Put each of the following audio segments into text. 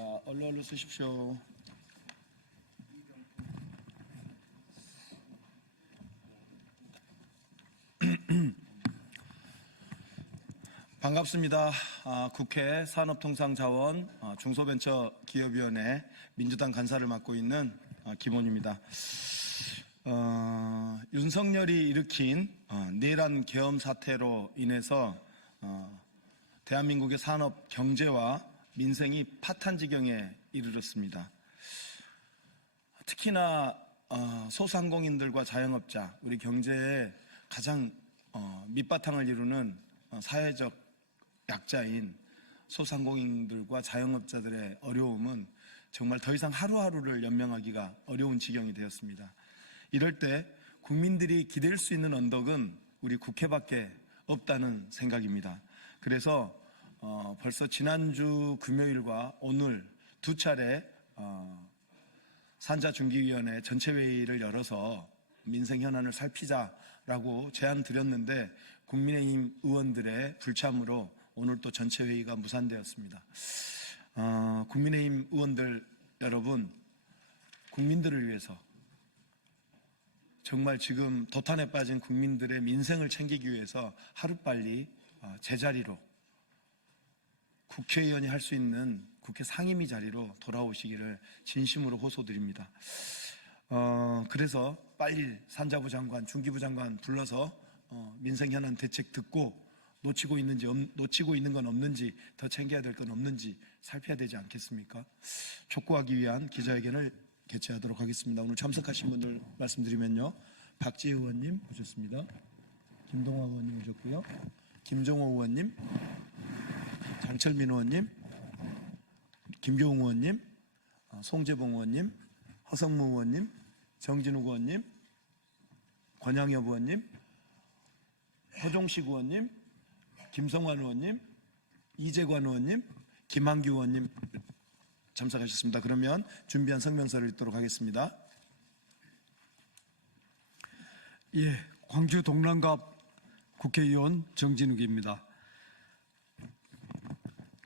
자, 얼른 쓰십시오. 반갑습니다. 국회 산업통상자원 중소벤처기업위원회 민주당 간사를 맡고 있는 김원입니다. 윤석열이 일으킨 내란 계엄 사태로 인해서 대한민국의 산업 경제와 민생이 파탄 지경에 이르렀습니다. 특히나 소상공인들과 자영업자, 우리 경제의 가장 밑바탕을 이루는 사회적 약자인 소상공인들과 자영업자들의 어려움은 정말 더 이상 하루하루를 연명하기가 어려운 지경이 되었습니다. 이럴 때 국민들이 기댈 수 있는 언덕은 우리 국회밖에 없다는 생각입니다. 그래서 벌써 지난주 금요일과 오늘 두 차례 산자중기위원회 전체회의를 열어서 민생 현안을 살피자라고 제안 드렸는데 국민의힘 의원들의 불참으로 오늘 또 전체회의가 무산되었습니다. 국민의힘 의원들 여러분, 국민들을 위해서 정말 지금 도탄에 빠진 국민들의 민생을 챙기기 위해서 하루빨리 제자리로 국회의원이 할 수 있는 국회 상임위 자리로 돌아오시기를 진심으로 호소드립니다. 그래서 빨리 산자부 장관, 중기부 장관 불러서 민생 현안 대책 듣고 놓치고 있는 건 없는지, 더 챙겨야 될 건 없는지 살펴야 되지 않겠습니까? 촉구하기 위한 기자회견을 개최하도록 하겠습니다. 오늘 참석하신 분들 말씀드리면요. 박지혜 의원님 오셨습니다. 김동화 의원님 오셨고요. 김종호 의원님, 장철민 의원님, 김교웅 의원님, 송재봉 의원님, 허성무 의원님, 정진욱 의원님, 권양엽 의원님, 허종식 의원님, 김성환 의원님, 이재관 의원님, 김한규 의원님 참석하셨습니다. 그러면 준비한 성명서를 읽도록 하겠습니다. 예, 광주 동남갑 국회의원 정진욱입니다.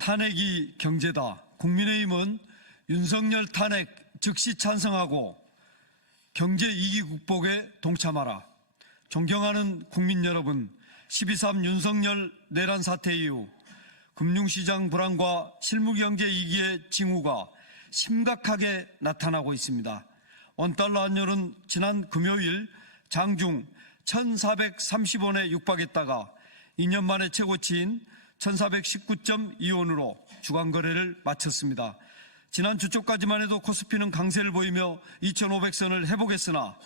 탄핵이 경제다. 국민의힘은 윤석열 탄핵 즉시 찬성하고 경제 위기 극복에 동참하라. 존경하는 국민 여러분, 12.3 윤석열 내란 사태 이후 금융시장 불안과 실무경제 위기의 징후가 심각하게 나타나고 있습니다. 원달러 환율은 지난 금요일 장중 1,430원에 육박했다가 2년 만에 최고치인 1,419.2원으로 주간 거래를 마쳤습니다. 지난 주 초까지만 해도 코스피는 강세를 보이며 2,500선을 회복했으나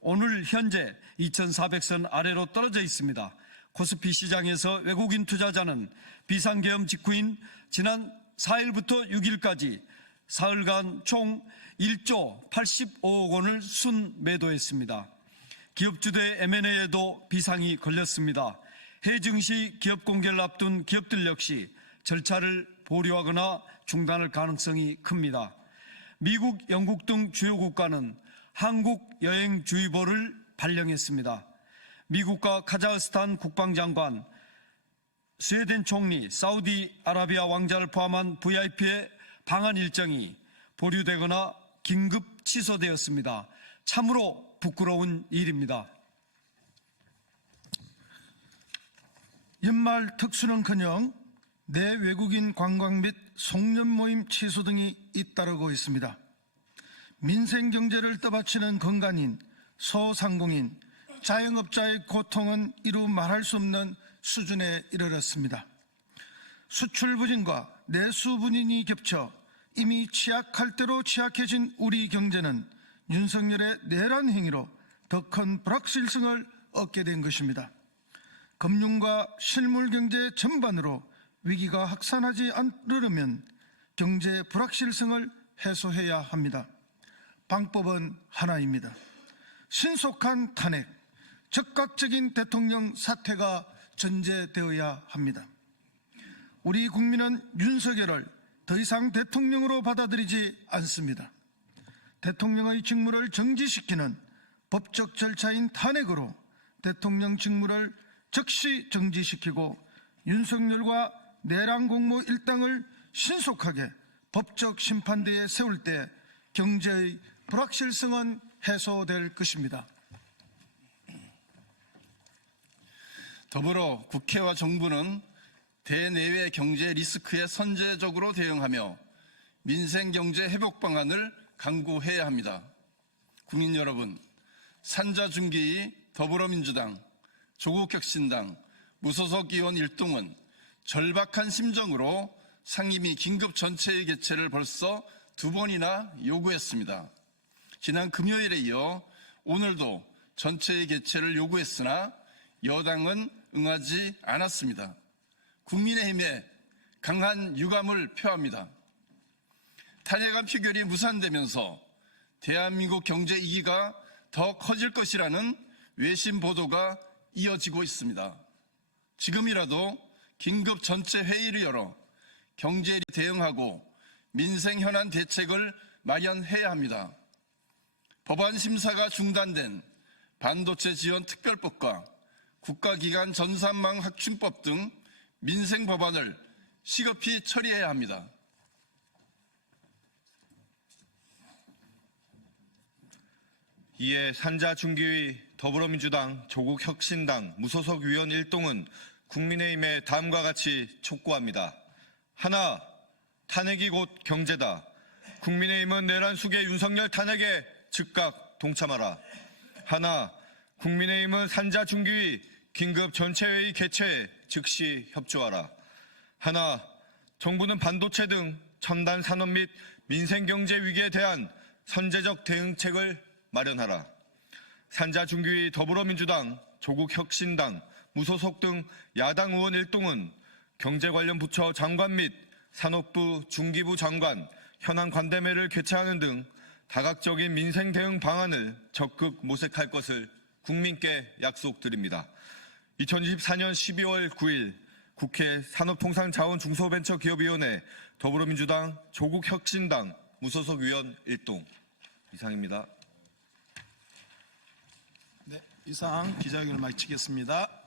오늘 현재 2,400선 아래로 떨어져 있습니다. 코스피 시장에서 외국인 투자자는 비상계엄 직후인 지난 4일부터 6일까지 사흘간 총 1조 85억 원을 순매도했습니다. 기업주도의 M&A에도 비상이 걸렸습니다. 해외 증시 기업 공개를 앞둔 기업들 역시 절차를 보류하거나 중단할 가능성이 큽니다. 미국, 영국 등 주요 국가는 한국 여행주의보를 발령했습니다. 미국과 카자흐스탄 국방장관, 스웨덴 총리, 사우디아라비아 왕자를 포함한 VIP의 방한 일정이 보류되거나 긴급 취소되었습니다. 참으로 부끄러운 일입니다. 연말 특수는커녕 내 외국인 관광 및 송년 모임 취소 등이 잇따르고 있습니다. 민생 경제를 떠받치는 건간인, 소상공인, 자영업자의 고통은 이루 말할 수 없는 수준에 이르렀습니다. 수출 부진과 내수 부진이 겹쳐 이미 취약할 대로 취약해진 우리 경제는 윤석열의 내란 행위로 더 큰 불확실성을 얻게 된 것입니다. 금융과 실물 경제 전반으로 위기가 확산하지 않으려면 경제 불확실성을 해소해야 합니다. 방법은 하나입니다. 신속한 탄핵, 즉각적인 대통령 사퇴가 전제되어야 합니다. 우리 국민은 윤석열을 더 이상 대통령으로 받아들이지 않습니다. 대통령의 직무를 정지시키는 법적 절차인 탄핵으로 대통령 직무를 즉시 정지시키고 윤석열과 내란 공모 일당을 신속하게 법적 심판대에 세울 때 경제의 불확실성은 해소될 것입니다. 더불어 국회와 정부는 대내외 경제 리스크에 선제적으로 대응하며 민생경제 회복 방안을 강구해야 합니다. 국민 여러분, 산자중기위 더불어민주당, 조국혁신당, 무소속 의원 일동은 절박한 심정으로 상임위 긴급 전체의 개최를 벌써 2번이나 요구했습니다. 지난 금요일에 이어 오늘도 전체의 개최를 요구했으나 여당은 응하지 않았습니다. 국민의힘에 강한 유감을 표합니다. 탄핵안 표결이 무산되면서 대한민국 경제 위기가 더 커질 것이라는 외신 보도가 이어지고 있습니다. 지금이라도 긴급 전체 회의를 열어 경제에 대응하고 민생 현안 대책을 마련해야 합니다. 법안 심사가 중단된 반도체 지원 특별법과 국가기관 전산망 확충법 등 민생 법안을 시급히 처리해야 합니다. 이에 산자중기위 더불어민주당 조국혁신당 무소속 위원 일동은 국민의힘에 다음과 같이 촉구합니다. 하나, 탄핵이 곧 경제다. 국민의힘은 내란 수계 윤석열 탄핵에 즉각 동참하라. 하나, 국민의힘은 산자중기위 긴급 전체회의 개최에 즉시 협조하라. 하나, 정부는 반도체 등 첨단 산업 및 민생경제 위기에 대한 선제적 대응책을 마련하라. 산자중기위 더불어민주당, 조국혁신당, 무소속 등 야당 의원 일동은 경제 관련 부처 장관 및 산업부, 중기부 장관, 현안 관대회를 개최하는 등 다각적인 민생 대응 방안을 적극 모색할 것을 국민께 약속드립니다. 2024년 12월 9일 국회 산업통상자원중소벤처기업위원회 더불어민주당, 조국혁신당, 무소속 위원 일동 이상입니다. 네, 이상 기자회견을 마치겠습니다.